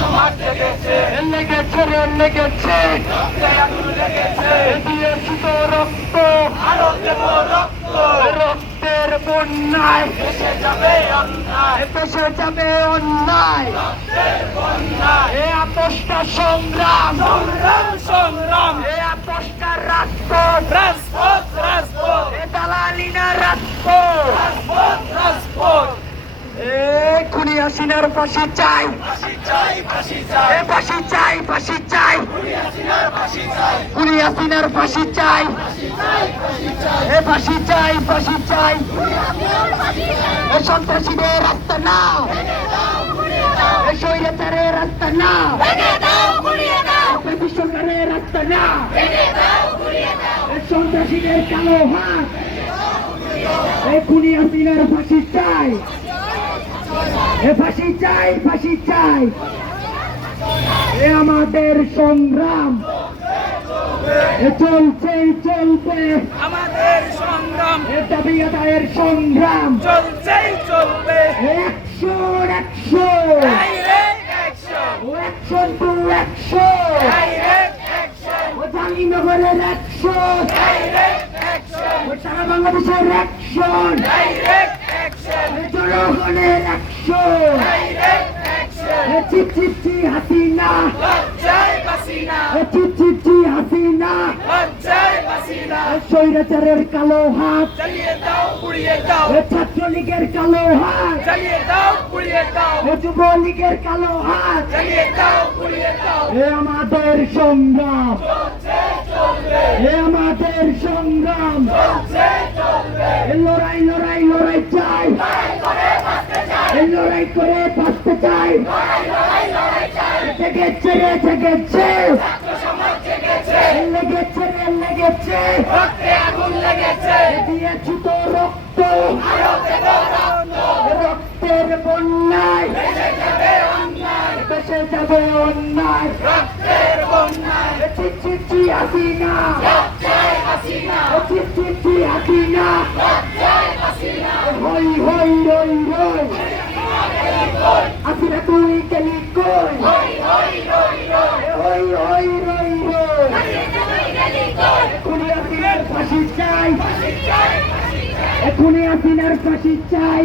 সমাজ জেগেছে লেগেছে রে লেগেছে। রক্তে। রক্ত দেব রক্ত। রক্তের বন্যায়। এসে যাবে অন্যায়। দেশে যাবে অন্যায়। এ আপোষটা সংগ্রাম। সংগ্রাম সংগ্রাম। এ আপোষটা রাজপথ। রাজপথ রাজপথ। এ দালালি না রাজপথ। রাজপথ রাজপথ। এ খুনি হাসিনার ফাঁসি চাই। চাই। ফাঁসি চাই। এ ফাঁসি চাই ফাঁসি চাই। এ সন্ত্রাসীদের না ফাঁসি চাই। এ ফাঁসি চাই ফাঁসি চাই। এ আমাদের সংগ্রাম। এ চলছেই চলবে আমাদের সংগ্রাম দাবি আদায়ের সংগ্রাম। চলছেই চলবে। Action direct action to direct action. ও সারা বাংলাদেশের অ্যাকশন। জনগণের অ্যাকশন। চিপ চিপ চি হাসিনা। বাসিনা। স্বৈরাচারের কালো হাত। চালিয়ে দাও পুড়িয়ে দাও। ছাত্রলীগের কালো হাত। চালিয়ে দাও পুড়িয়ে দাও। যুবলীগের কালো হাত। চালিয়ে দাও পুড়িয়ে দাও। এ আমাদের সংগ্রাম। এ আমাদের সংগ্রাম। লড়াই লড়াই লড়াই চাই। লড়াই করে বাঁচতে চাই। জেগেছে রে জেগেছে এ লেগেছে রে লেগেছে। রক্তে আগুন লেগেছে। দিয়েছি তো রক্ত। রক্তের বন্যায়। দেশে যাবে অন্যায়। রক্তের বন্যায়। এ চিঠি হাসিনা লজ্জায় বাসিনা হাসিনা হই হই রই রই। আসিরা তুই গেলি কই? হই হই রই রই হই হই রই রই এখনই আসিনার ফাঁসি চাই। এখনই আসিনার ফাঁসি চাই।